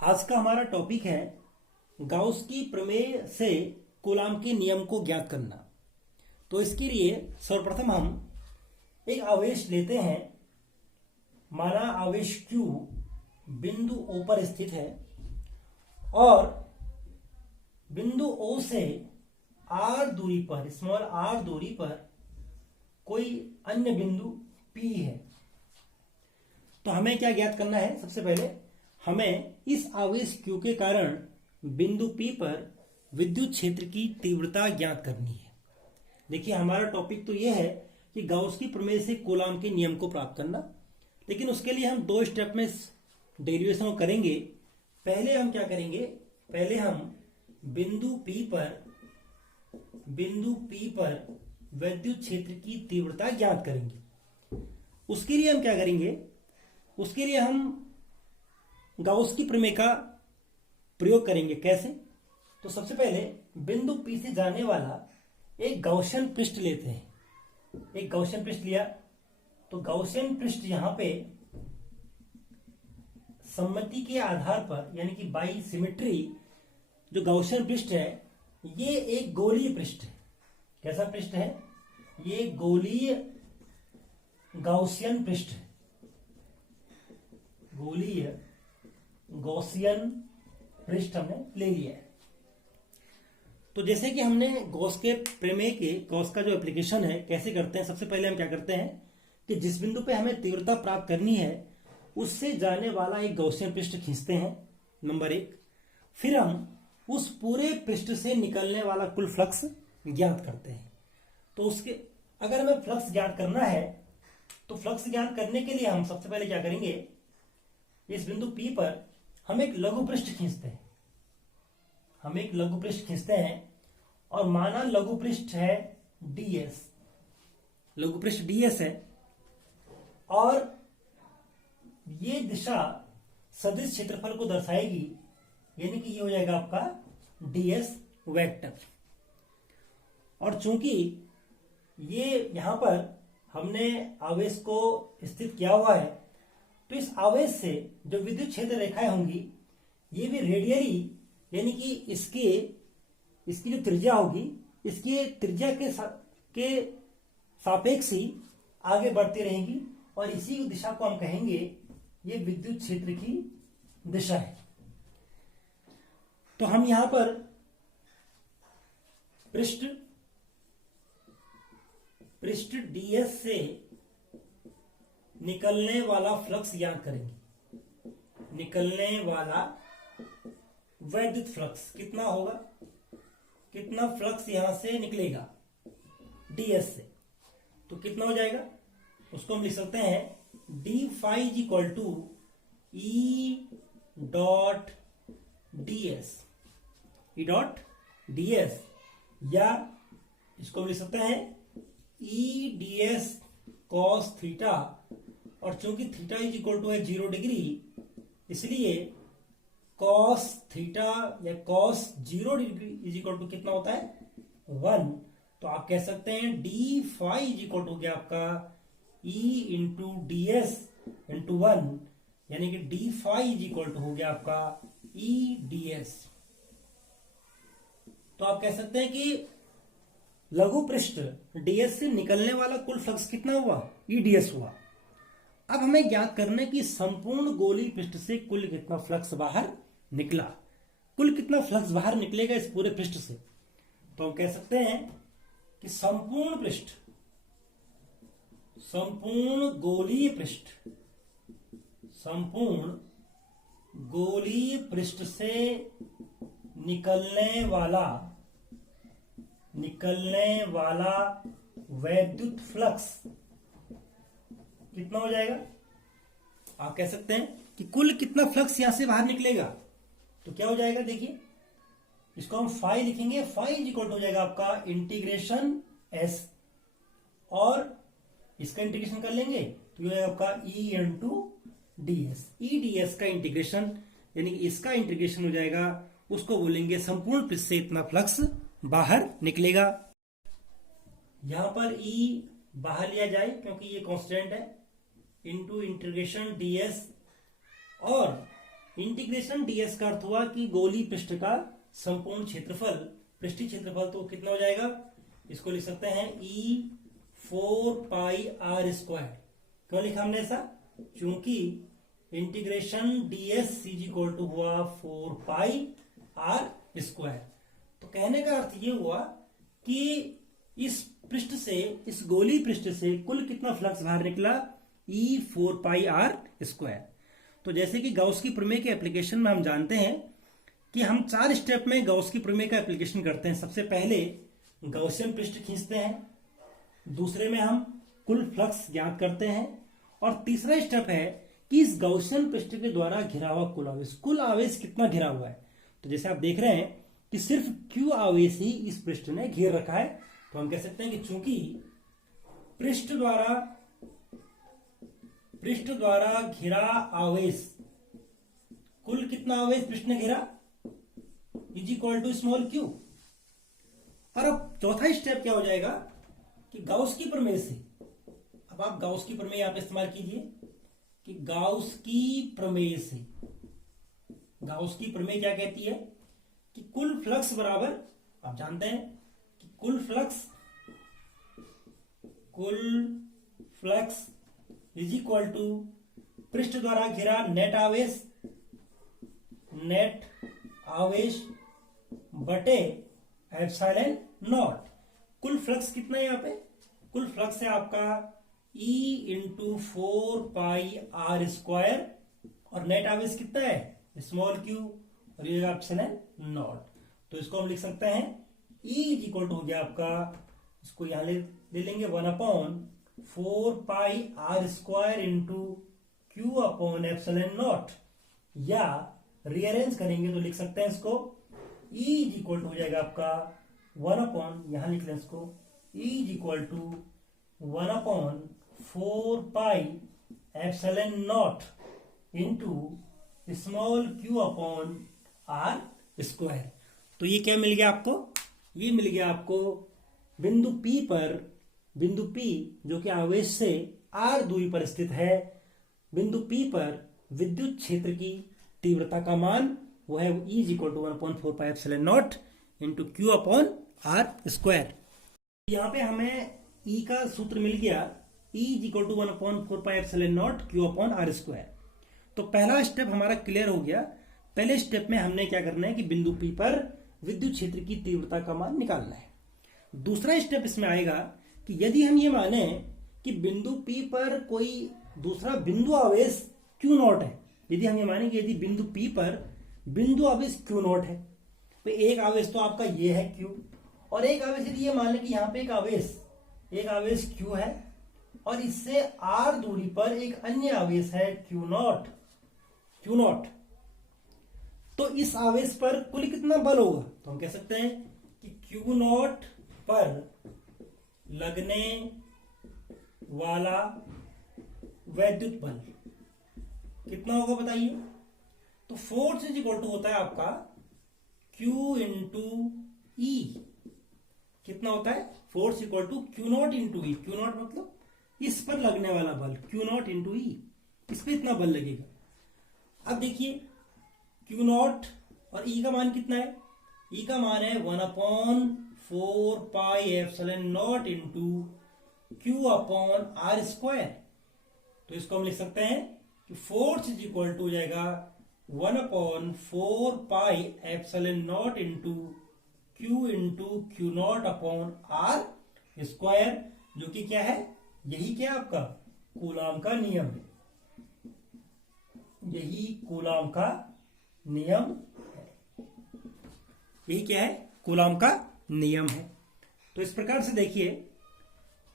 आज का हमारा टॉपिक है गाउस की प्रमेय से कूलाम के नियम को ज्ञात करना। तो इसके लिए सर्वप्रथम हम एक आवेश लेते हैं। माना आवेश Q बिंदु O पर स्थित है और बिंदु O से r दूरी पर, स्मॉल r दूरी पर कोई अन्य बिंदु P है। तो हमें क्या ज्ञात करना है? सबसे पहले हमें इस आवेश Q के कारण बिंदु P पर विद्युत क्षेत्र की तीव्रता ज्ञात करनी है। देखिए, हमारा टॉपिक तो यह है कि गाउस की प्रमेय से कूलाम के नियम को प्राप्त करना, लेकिन उसके लिए हम दो स्टेप में डेरिवेशन करेंगे। पहले हम क्या करेंगे? पहले हम बिंदु P पर विद्युत क्षेत्र की तीव्रता ज्ञात करेंगे। उसके लिए हम क्या करेंगे? उसके लिए हम गाउस की प्रमेय का प्रयोग करेंगे। कैसे? तो सबसे पहले बिंदु P से जाने वाला एक गाउसियन पृष्ठ लेते हैं। एक गाउसियन पृष्ठ लिया तो गाउसियन पृष्ठ यहां पे सममिति के आधार पर, यानी कि बाई सिमेट्री, जो गाउसियन पृष्ठ है ये एक गोलीय पृष्ठ है। कैसा पृष्ठ है? ये गोलीय गाउसियन पृष्ठ है। गोलीय गॉसियन पृष्ठ हमने ले लिया है। तो जैसे कि हमने गॉस के प्रमेय के, गॉस का जो एप्लीकेशन है कैसे करते हैं, सबसे पहले हम क्या करते हैं कि जिस बिंदु पे हमें तीव्रता प्राप्त करनी है उससे जाने वाला एक गॉसियन पृष्ठ खींचते हैं, नंबर एक। फिर हम उस पूरे पृष्ठ से निकलने वाला कुल फ्लक्स ज्ञात करते हैं। तो उसके अगर हमें फ्लक्स ज्ञात करना है तो फ्लक्स ज्ञात करने के लिए हम सबसे पहले क्या करेंगे? इस बिंदु P पर हम एक लघु पृष्ठ खींचते हैं। हम एक लघु पृष्ठ खींचते हैं और माना लघु पृष्ठ है ds। लघु पृष्ठ ds है और ये दिशा सदिश क्षेत्रफल को दर्शाएगी, यानी कि ये हो जाएगा आपका ds वेक्टर। और चूंकि ये यहां पर हमने आवेश को स्थित किया हुआ है तो इस आवेश से जो विद्युत क्षेत्र रेखाएं होंगी ये भी रेडियली, यानी कि इसकी जो त्रिज्या होगी इसकी त्रिज्या के सापेक्ष ही आगे बढ़ती रहेंगी और इसी दिशा को हम कहेंगे ये विद्युत क्षेत्र की दिशा है। तो हम यहां पर पृष्ठ ds से निकलने वाला फ्लक्स ज्ञात करेंगे। निकलने वाला वैद्युत फ्लक्स कितना होगा? कितना फ्लक्स यहां से निकलेगा ds से? तो कितना हो जाएगा? उसको हम लिख सकते हैं d phi is equal to E dot ds, या इसको हम लिख सकते हैं E ds cos थीटा। और चूंकि थीटा इज इक्वल टू है 0 डिग्री, इसलिए cos थीटा या cos 0 degree is equal to कितना होता है? 1। तो आप कह सकते हैं d phi is equal to हो गया आपका E इंटू ds इंटू 1, यानी कि d phi is equal to हो गया आपका E ds। तो आप कह सकते हैं कि लघु पृष्ठ ds से निकलने वाला कुल फ्लक्स कितना हुआ? E ds हुआ। अब हमें ज्ञात करना है कि संपूर्ण गोलीय पृष्ठ से कुल कितना फ्लक्स बाहर निकला। कुल कितना फ्लक्स बाहर निकलेगा इस पूरे पृष्ठ से? तो हम कह सकते हैं कि संपूर्ण गोलीय पृष्ठ से निकलने वाला वैद्युत फ्लक्स कितना हो जाएगा? आप कह सकते हैं कि कुल कितना फ्लक्स यहां से बाहर निकलेगा। तो क्या हो जाएगा? देखिए, इसको हम फाई लिखेंगे। फाई इज इक्वल हो जाएगा आपका इंटीग्रेशन s, और इसका इंटीग्रेशन कर लेंगे तो ये आपका E into ds। E ds का इंटीग्रेशन, यानी कि इसका इंटीग्रेशन हो जाएगा, उसको बोलेंगे संपूर्ण पृष्ठ से इतना फ्लक्स बाहर निकलेगा। यहां पर E बाहर लिया जाए क्योंकि ये कांस्टेंट है, इंटू इंटीग्रेशन ds, और इंटीग्रेशन ds का अर्थ हुआ कि गोली पृष्ठ का संपूर्ण क्षेत्रफल, पृष्ठीय क्षेत्रफल, तो कितना हो जाएगा, इसको लिख सकते हैं E4πr²। क्यों लिखा हमने ऐसा, क्योंकि इंटीग्रेशन ds हुआ 4πr²। तो कहने का अर्थ ये हुआ कि इस पृष्ठ से, इस गोली पृष्ठ से कुल कितना फ्लक्स बाहर निकला, E4πr²। तो जैसे कि गाउस की प्रमेय के एप्लीकेशन में हम जानते हैं कि हम 4 स्टेप में गाउस की प्रमेय का एप्लीकेशन करते हैं। सबसे पहले गाउसियन पृष्ठ खींचते हैं, दूसरे में हम कुल फ्लक्स ज्ञात करते हैं, और तीसरा स्टेप है कि इस गाउसियन पृष्ठ के द्वारा घिरा हुआ कुल आवेश कितना घिरा हुआ है। तो जैसे आप देख रहे हैं कि सिर्फ Q आवेश ही इस पृष्ठ ने घेर रखा है, तो हम कह सकते हैं कि चूंकि पृष्ठ द्वारा घिरा आवेश, कुल कितना आवेश पृष्ठ ने घेरा, =q। और अब चौथा स्टेप क्या हो जाएगा कि गाउस की प्रमेय से, अब आप गाउस की प्रमेय यहां पे इस्तेमाल कीजिए कि गाउस की प्रमेय क्या कहती है कि कुल फ्लक्स बराबर, आप जानते हैं कि कुल फ्लक्स इज इक्वल टू पृष्ठ द्वारा घिरा नेट आवेश बटे एप्सिलॉन नॉट। कुल फ्लक्स कितना है यहाँ पे, कुल फ्लक्स है आपका E×4πr², और नेट आवेश कितना है, q, और ये एप्सिलॉन नॉट। तो इसको हम लिख सकते हैं E हो गया आपका, इसको यहां ले लेंगे 1/4πr² Q/ε0, या रीअरेंज करेंगे तो लिख सकते हैं इसको E हो जाएगा आपका 1/, यहां लिख लें इसको E 1/4πε0 q/r²। तो ये क्या मिल गया आपको, ये मिल गया आपको बिंदु P जो कि आवेश से r दूरी पर स्थित है, बिंदु P पर विद्युत क्षेत्र की तीव्रता का मान वो है E 1/4πε0 q/r²। यहां पे हमें E का सूत्र मिल गया, E 1/4πε0 q/r²। तो पहला स्टेप हमारा क्लियर हो गया। पहले स्टेप में हमने क्या करना है कि बिंदु P पर विद्युत क्षेत्र की तीव्रता का मान निकालना है। दूसरा स्टेप इसमें आएगा कि यदि हम ये माने कि बिंदु P पर कोई दूसरा बिंदु आवेश Q0 है, यदि हम ये माने कि यदि बिंदु P पर बिंदु आवेश Q0 है, तो एक आवेश तो आपका ये है Q, और एक आवेश यदि ये मान लें कि यहाँ पे एक आवेश Q है, और इससे r दूरी पर एक अन्य आवेश है Q0, तो इस आवेश पर कुल कितना बल होगा, तो हम कह सकते हैं कि Q0 पर लगने वाला वैद्युत बल कितना होगा बताइए। तो फोर्स इज इक्वल टू होता है आपका Q इंटू E। कितना होता है, force equal to Q0 into E। Q0 मतलब इस पर लगने वाला बल, Q0 इंटू E, इस पर इतना बल लगेगा। अब देखिए Q0 और E का मान कितना है, E का मान है 1/4πε0 इंटू q/r²। तो इसको हम लिख सकते हैं कि फोर्स इज इक्वल टू हो जाएगा 1/4πε0 इंटू q/r², जो कि क्या है, यही क्या आपका कूलाम का नियम है, यही कूलाम का नियम है, यही क्या है, कूलाम का नियम है। तो इस प्रकार से देखिए,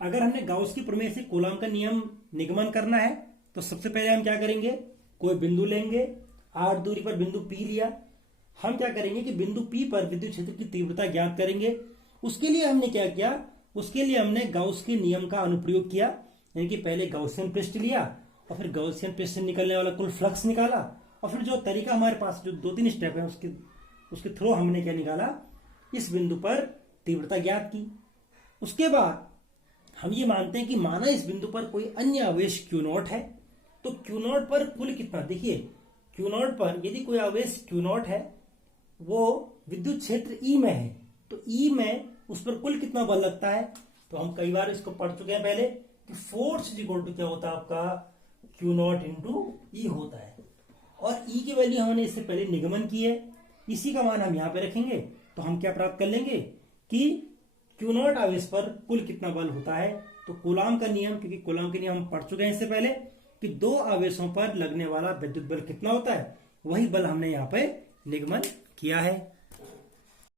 अगर हमने गाउस की प्रमेय से कूलाम का नियम निगमन करना है तो सबसे पहले हम क्या करेंगे, कोई बिंदु लेंगे, r दूरी पर बिंदु P लिया, हम क्या करेंगे कि बिंदु P पर विद्युत क्षेत्र की तीव्रता ज्ञात करेंगे। उसके लिए हमने क्या किया, उसके लिए हमने गाउस के नियम का अनुप्रयोग किया, यानी कि पहले गाउसियन पृष्ठ लिया और फिर गाउसियन पृष्ठ से निकलने वाला कुल फ्लक्स निकाला, और फिर जो तरीका हमारे पास जो 2-3 स्टेप है उसके थ्रू हमने क्या निकाला, इस बिंदु पर तीव्रता ज्ञात की। उसके बाद हम ये मानते हैं कि माना इस बिंदु पर कोई अन्य आवेश Q0 है, तो Q0 पर कुल कितना, देखिए क्यू नॉट पर यदि कोई आवेश क्यू नॉट है, वो विद्युत क्षेत्र ई में है, तो ई में उस पर कुल कितना बल लगता है, तो हम कई बार इसको पढ़ चुके हैं पहले कि फोर्स इज इक्वल टू क्या होता है आपका क्यू नॉट इंटू ई होता है। और ई की वैल्यू हमने इससे पहले निगमन की है, इसी का मान हम यहां पे रखेंगे तो हम क्या प्राप्त कर लेंगे कि क्यू नॉट आवेश पर कुल कितना बल होता है। तो कूलाम का नियम, क्योंकि कूलाम के नियम हम पढ़ चुके हैं इससे पहले कि दो आवेशों पर लगने वाला विद्युत बल कितना होता है, वही बल हमने यहाँ पे निगमन किया है।